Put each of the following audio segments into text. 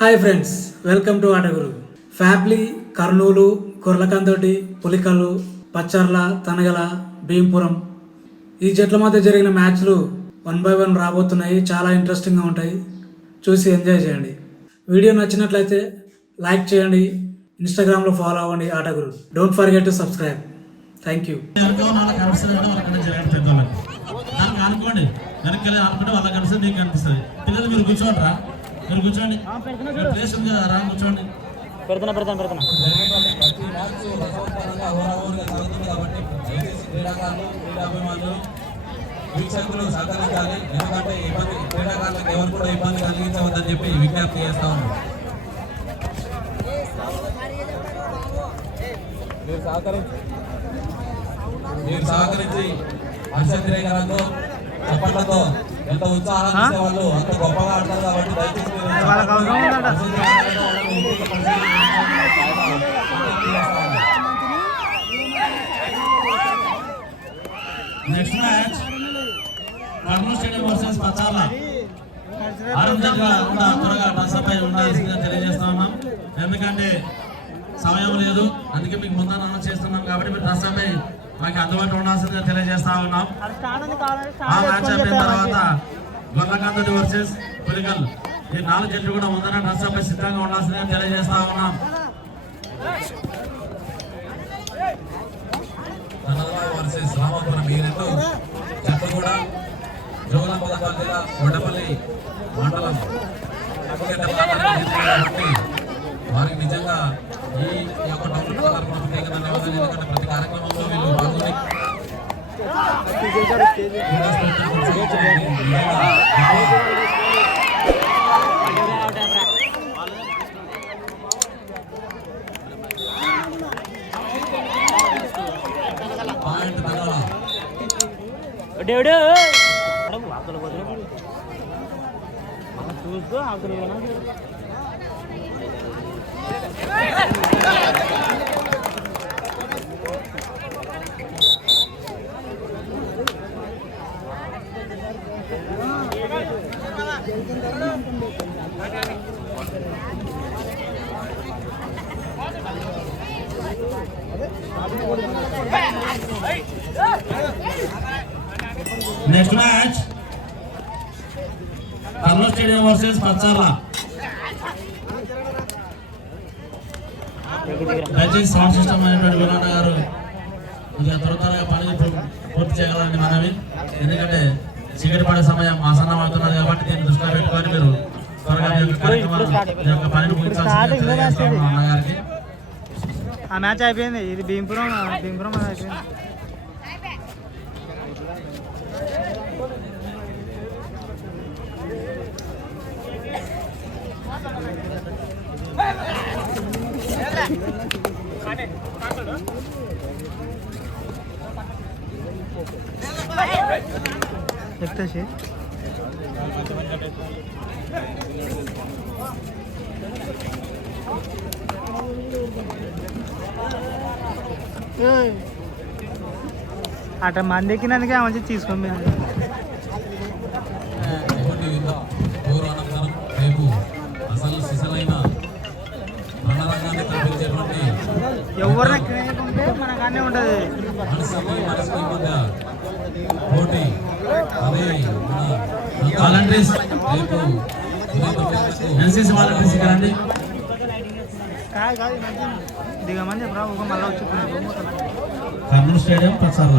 Hi friends, welcome to Ataguru. ఫ్యాబ్లీ, కర్నూలు, కుర్లకందోటి, పులికల్లు, పచ్చర్ల, తనగల, భీంపురం ఈ జట్ల మధ్య జరిగిన మ్యాచ్లు 1 by 1 రాబోతున్నాయి. చాలా ఇంట్రెస్టింగ్గా ఉంటాయి. చూసి ఎంజాయ్ చేయండి. వీడియో నచ్చినట్లయితే లైక్ చేయండి. ఇన్స్టాగ్రామ్లో ఫాలో అవ్వండి Ataguru. Don't forget to subscribe. Thank you. అనుకోండి వెనక్కి అనుకుంటే వాళ్ళకి కనిపిస్తుంది, నీకు కనిపిస్తుంది. పిల్లలు మీరు కూర్చోండిరా, మీరు కూర్చోండి. ప్లేస్ ఉంది కదా, రా కూర్చోండి. పెడతాను వీక్షకులు సహకరించాలి. ఎందుకంటే క్రీడాకారులకు ఎవరు కూడా ఇబ్బంది కలిగించవద్దని చెప్పి విజ్ఞప్తి చేస్తా ఉన్నాం. మీరు సహకరించి హర్షద్రేకలతో చప్పట్లతో ఎంత ఉత్సాహం చేసేవాళ్ళు అంత గొప్పగా ఆడతారు. కాబట్టి దయచేసి next match Kurnool stadium versus Pachala. ఆరోగ్యంగా కూడా త్వరగా టస్పై ఉండాల్సిందిగా తెలియజేస్తా ఉన్నాం. ఎందుకంటే సమయం లేదు, అందుకే మీకు ముందు అనౌన్స్ చేస్తున్నాం. కాబట్టి మీరు టస్పై మాకు అందుబాటులో ఉండాల్సిందిగా తెలియజేస్తా ఉన్నాం. ఆ మ్యాచ్ అయిపోయిన తర్వాత గొర్లకందటి వర్సెస్ పులికల్, ఈ 4 జట్లు కూడా ముందర టస్పై సిద్ధంగా ఉండాల్సిందిగా తెలియజేస్తా ఉన్నాం. వర్సెస్ రామాపురం, ఈ 2 జట్లు కూడా జోగులాంబ జిల్లా కొండపల్లి మండలం వారికి నిజంగా ఈ యొక్క టౌన్ తరఫున ప్రత్యేక ధన్యవాదాలు. ఎందుకంటే ప్రతి కార్యక్రమంలో వీళ్ళు పాల్గొని పాయింట్ చూస్తూ ఆకులు next match Kurnool stadium versus Pachala. దయచేసి సౌండ్ సిస్టమ్ అనేటువంటి గురునాన్న గారు ఇక త్వరగా పని పూర్తి చేయగలని మనవి. ఎందుకంటే చీకటి పడే సమయం ఆసన్నం అవుతున్నది. కాబట్టి దీన్ని దృష్టిలో పెట్టుకొని మీరు త్వరగా పనిని ముగించాల్సిందిగా తెలియజేస్తాము అన్నగారికి. ఆ మ్యాచ్ అయిపోయింది. ఇది భీంపురం అయిపోయింది. చెప్తాసి అట్లా మంది ఎక్కినందుకే మంచి తీసుకోండి. ఎవరిని మనకు అన్నీ ఉంటుంది. దిగమని చెప్పరా ఒక మళ్ళీ వచ్చి కర్నూలు స్టేడియం పచ్చర్ల.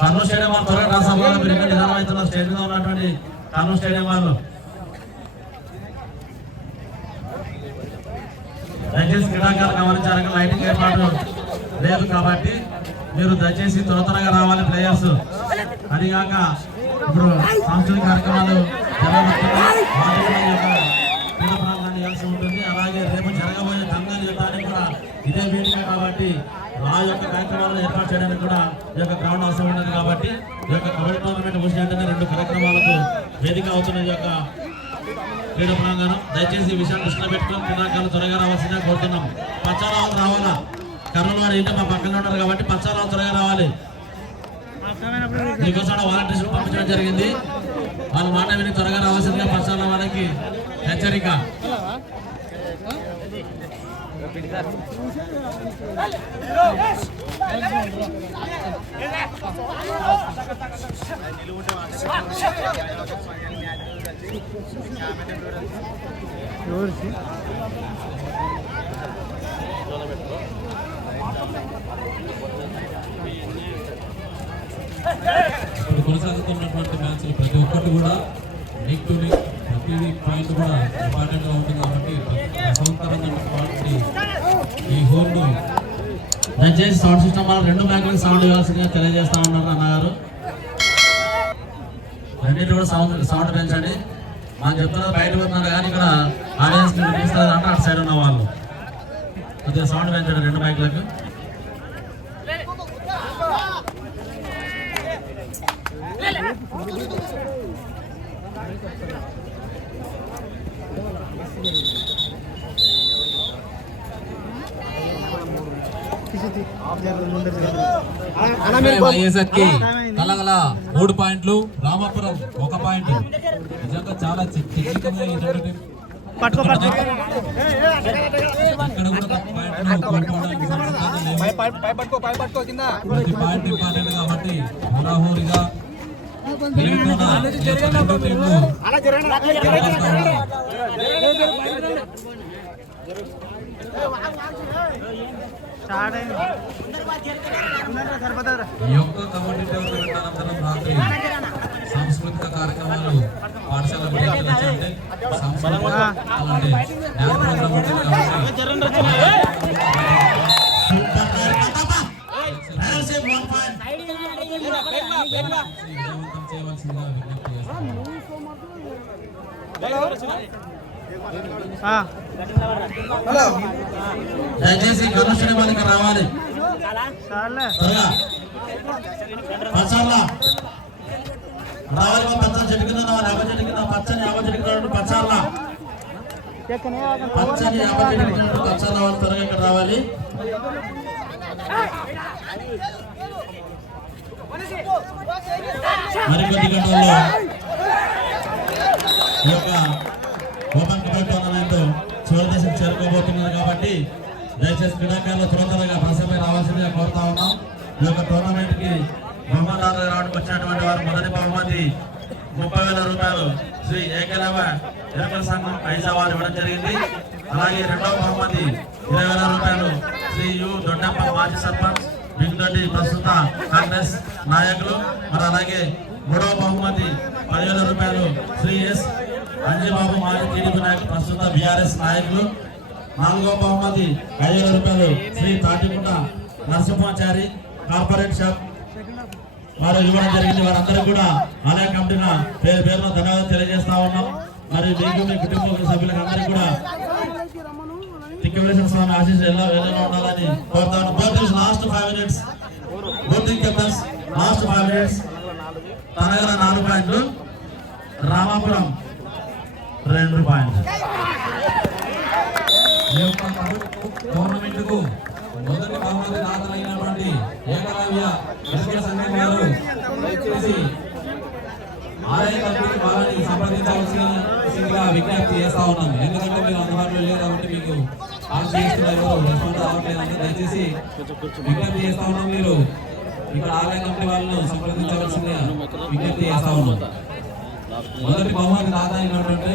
కర్నూలు స్టేడియం వాళ్ళు త్వరగా రాసారు. మీరు ఇక్కడ నిదానం అవుతున్నారు. స్టేడియంలో ఉన్నటువంటి కర్నూలు స్టేడియం వాళ్ళు దయచేసి క్రీడాకారులు గమనించాలి. లైటింగ్ ఏర్పాటు లేదు కాబట్టి మీరు దయచేసి త్వరగా రావాలి ప్లేయర్స్. అదిగాక ఇప్పుడు సాంస్కృతిక కార్యక్రమాలు క్రీడా ప్రాంతాన్ని ఇవ్వాల్సి ఉంటుంది. అలాగే రేపు జరగబోయే తంగాలు ఇవ్వడానికి కూడా ఇదే వేదిక కాబట్టి ఆ యొక్క కార్యక్రమాలను ఏర్పాటు చేయడానికి కూడా ఈ యొక్క గ్రౌండ్ అవసరం ఉంటుంది. కాబట్టి ఈ యొక్క కబడ్డీ టోర్నమెంట్ ముగిసి వెంటనే 2 కార్యక్రమాలకు వేదిక అవుతున్న ఈ యొక్క క్రీడా ప్రాంగణం. దయచేసి ఈ విషయాన్ని దృష్టిలో పెట్టుకుని క్రీడాకారులు త్వరగా రావాల్సిందిగా కోరుతున్నాం. పచ్చారావు రావాలా, కర్నూలు వాడు ఏంటో మా పక్కన ఉన్నారు కాబట్టి పచ్చారావు త్వరగా రావాలి. మీకోసం వాలంటీర్స్ పంపించడం జరిగింది. వాళ్ళ మాట విని త్వరగా రావాల్సిందిగా పచ్చారావు వారికి హెచ్చరిక. ఇప్పుడు కొనసాగుతున్నటువంటి మ్యాచ్లు ప్రతి ఒక్కటి కూడా లీగ్ టు లీగ్ ప్రతి పాయింట్ కూడా ఇంపార్టెంట్ గా ఉంటుంది కాబట్టి రసవత్తరమైనటువంటి ఈ హోల్ను దయచేసి సౌండ్ సిస్టమ్ వాళ్ళు 2 బ్యాంకులకు సౌండ్ ఇవ్వాల్సిందిగా తెలియజేస్తా ఉన్నారు అన్నగారు. రెండింటి కూడా సౌండ్ పెంచండి. మనం చెప్తున్నారు బయట పోతున్నారు కానీ ఇక్కడ ఆడియన్స్ వినిపిస్తారు అంటే అటు సైడ్ ఉన్న వాళ్ళు కొద్దిగా సౌండ్ పెంచండి 2 బ్యాంకులకు. కలగల 3 పాయింట్లు, రామాపురం 1 పాయింట్. నిజంగా చాలా టెక్నికల్గా ఈ రెండు టీం ఇక్కడ కూడా పాయింట్లు కోల్పోవడానికి ప్రతి పాయింట్ ఇంపార్టెంట్ కాబట్టి హోరాహోరీగా గెలుపుతున్న ఈ యొక్క రెండు టీంలు ఈ యొక్క కబడ్డీ టోర్నమెంట్ అనంతరం రాత్రి సాంస్కృతిక కార్యక్రమాలు పాఠశాల అంటే సాంస్కృతిక అంటే డ్యాన్స్ ప్రోగ్రామ్ ఉంటుంది విజయవంతం చేయవలసిందిగా విజ్ఞప్తి దయచేసి కనుషుని మనకి రావాలి. రావాలి పచ్చని చెట్టు కింద యాభై చెట్టు కింద పచ్చని యాభై చెట్టు కింద పచ్చాలా పచ్చని యాభై చెట్టు కింద పచ్చాలా వాళ్ళు త్వరగా ఇక్కడ రావాలి. మరికొద్ది గంటల్లో ఈ యొక్క ఓపెన్ క్రికెట్ టోర్నమెంట్ చివరి దశకు చేరుకోబోతున్నారు కాబట్టి దయచేసి క్రీడాకారులు త్వరగా ప్రసపై రావాల్సిందిగా కోరుతా ఉన్నాం. ఈ యొక్క టోర్నమెంట్ కి బహుమతులు రావడానికి వచ్చినటువంటి వారు మొదటి బహుమతి 30,000 రూపాయలు శ్రీ ఏకలవ ఎరుకల సంఘం ఐజావారు ఇవ్వడం జరిగింది. అలాగే రెండవ బహుమతి 20,000 రూపాయలు శ్రీ యు దొడ్డప్ప మాజీ సర్పంచ్ బిందొడ్డి ప్రస్తుత కాంగ్రెస్ నాయకులు. మరి అలాగే మూడవ బహుమతి 10,000 రూపాయలు శ్రీ ఎస్ అంజబాబు మాజీ టీడీపీ నాయకులు ప్రస్తుత బీఆర్ఎస్ నాయకులు. నాలుగవ బహుమతి 5,000 రూపాయలు శ్రీ తాటికుంట నరసింహాచారి కార్పొరేట్ షాప్ వారు ఇవ్వడం జరిగింది. వారందరూ కూడా ఆలయ కమిటీన పేరున ధన్యవాదాలు తెలియజేస్తా ఉన్నాం. మరి మీకు మీ కుటుంబ సభ్యులకు అందరికీ కూడా తిక్కవేశ్వర స్వామి ఆశీస్సులు ఎలా ఉండాలని కోరుతా ఉన్నాం. Last 5 minutes boating captains last 5 minutes. తనగల 4 పాయింట్లు, రామాపురం 2 పాయింట్లు. ఈ యొక్క టోర్నమెంట్ కు మొదటి బహుమతి దాతలైనటువంటి ఏకలవ్య ఎరుకల సంఘం వారు వచ్చేసి ఆలయ కమిటీకి వాళ్ళని సంప్రదించవలసిందిగా విజ్ఞప్తి చేస్తా ఉన్నాం. ఎందుకంటే మీరు అందుబాటులో లేదు కాబట్టి మీకు కాల్ చేస్తున్నారు రెస్పాండ్ అవ్వట్లేదంటే దయచేసి విజ్ఞప్తి చేస్తా ఉన్నాం. మీరు ఇక్కడ ఆలయ కమిటీ వాళ్ళను సంప్రదించవలసిందిగా విజ్ఞప్తి చేస్తా ఉన్నాం. మొదటి బహుమతి దాత అయినటువంటి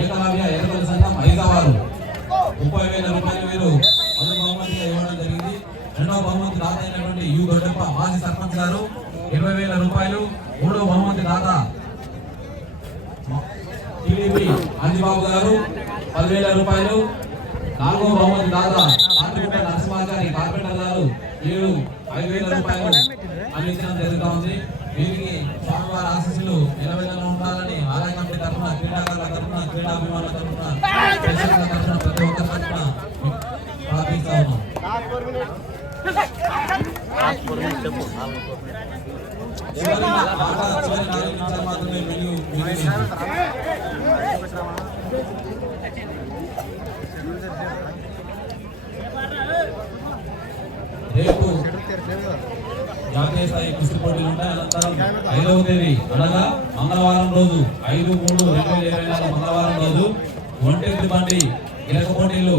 ఏకలవ్య ఎరుకల సంఘం ఐజావారు 30,000 రూపాయలు మీరు మొదటి బహుమతిగా ఇవ్వడం జరిగింది. రెండవ బహుమతి దాత అయినటువంటి యు దొడ్డప్ప మాజీ సర్పంచ్ గారు 20,000 రూపాయలు. మూడవ బహుమతి దాత టీడీపీ అంజిబాబు గారు 10,000 రూపాయలు. నాలుగవ బహుమతి దాత తాటికుంట నరసింహాచారి కార్పెంటర్ గారు 5,000 రూపాయలు అందించడం జరుగుతూ ఉంది. వీరికి స్వామివారి ఆశీస్సులు నిలబెట్టగా ఉండాలని ఆలయ కమిటీ తరఫున, క్రీడాకారుల తరఫున, క్రీడాభిమానుల తరఫున, ప్రేక్షకుల తరఫున ప్రతి ఒక్కరి తరఫున ప్రార్థిస్తా ఉన్నాం. చివరి 4 నిమిషాలు మాత్రమే మిగిలి రేపు జాతీయ స్థాయి కుస్తీ పోటీలు ఉంటాయి. అనంతరం 5వ తేదీ అనగా మంగళవారం రోజు 5/3/2024 మంగళవారం రోజు ఒంటెద్దు బండి గిరక పోటీలు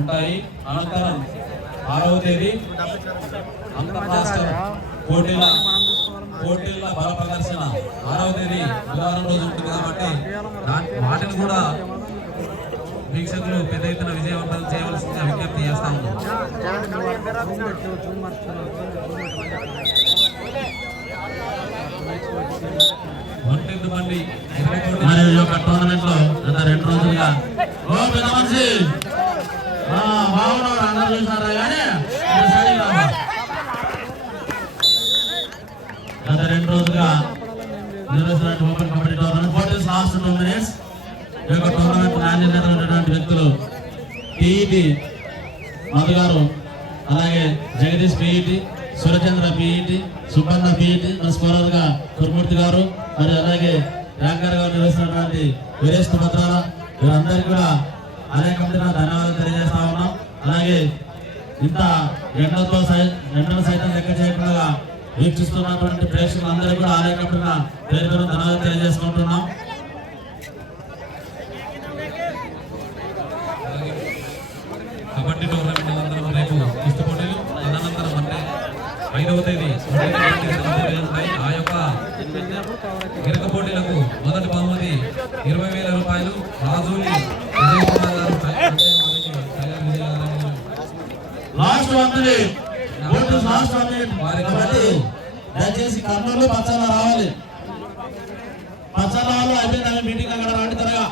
ఉంటాయి. అనంతరం 6వ తేదీ అంతర్రాష్ట్ర పోటీల బల ప్రదర్శన 6వ తేదీ బుధవారం రోజు ఉంటుంది కాబట్టి వాటిని కూడా వీక్షకులు పెద్ద ఎత్తున విజయవంతం చేయవలసిందిగా విజ్ఞప్తి చేస్తాము. ఒంటెద్దు బండి మరి ఈ యొక్క టోర్నమెంట్ లో గత 2 రోజులుగా పెద్ద మనిషి బాగున్నాడు అందరూ చూసారా కానీ గత 2 రోజులుగా నిర్వహించినటువంటి open kabaddi tournament 40 last 2 minutes ఈ యొక్క టోర్నమెంట్ మేనేజర్ ఉన్నటువంటి వ్యక్తులు పిఈటి మధు గారు, అలాగే Jagadish PET, Suryachandra PET, Subbanna PET, scorer గా కురుమూర్తి గారు, మరి అలాగే యాంకర్ గారు నిర్వహిస్తున్నటువంటి వీరేష్ భద్రాల వీరందరికీ కూడా ఆలయ కమిటీగా ధన్యవాదాలు తెలియజేస్తా ఉన్నాం. అలాగే ఇంత ఎండను సైతం లెక్క చేయకుండా వీక్షిస్తున్నటువంటి ప్రేక్షకులందరికీ కూడా ఆలయ కమిటీగా పేరు పేరు ధన్యవాదాలు తెలియజేసుకుంటున్నాం. కబడ్డీ టోర్నమెంట్ అనంతరం రేపు కుస్తీ పోటీలు, తదనంతరం అంటే 5వ తేదీ ఆ యొక్క గిరక పోటీలకు మొదటి బహుమతి 20,000 రూపాయలు. రాజూలి విజయ్ కుమార్ గారు దయచేసి కర్నూలు పచ్చల రావాలి. పచ్చల వాళ్ళు అయిపోయింది మీటింగ్ అక్కడ రండి త్వరగా.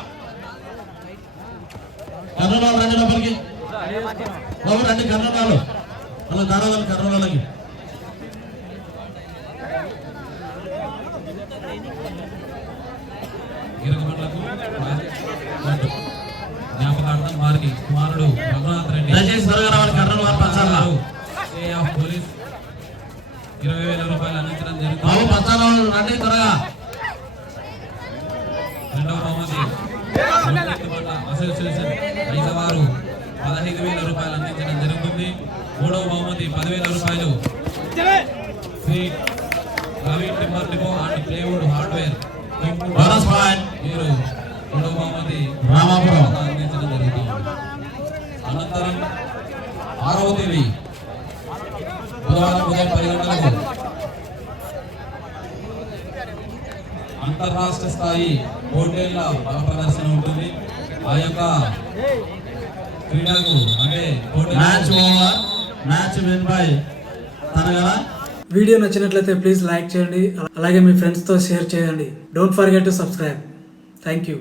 కర్నూలు వాళ్ళు రండి లోపలికి, బాబు రండి కర్నూలు వాళ్ళు వాళ్ళ దారాలు కర్నూలు వాళ్ళకి. జ్ఞాపకార్థం వారికి కుమారుడు రఘునాథ్ రెడ్డి దయచేసి త్వరగా రావాలి. కర్నూలు వారు పచ్చాల పోలీస్ 20,000 రూపాయలు అందించడం జరుగుతుంది. బాబు పచ్చాల రండి త్వరగా. 2వ బహుమతి అసోసియేషన్ ఐదవారు 15,000 రూపాయలు అందించడం జరుగుతుంది. 3వ బహుమతి 10,000 రూపాయలు Shri Ravi timber depot and plywood hardware మీరు 3వ బహుమతి రామాపురం అందించడం జరుగుతుంది. అనంతరం 6వ తేదీ బుధవారం ఉదయం 10 గంటలకు అంతర్రాష్ట్ర స్థాయి పోటీల బల ప్రదర్శన ఉంటుంది. ఆ యొక్క క్రీడలకు అంటే మ్యాచ్ విన్ బై తనగల. వీడియో నచ్చినట్లయితే ప్లీజ్ లైక్ చేయండి, అలాగే మీ ఫ్రెండ్స్తో షేర్ చేయండి. Don't forget to subscribe. Thank you.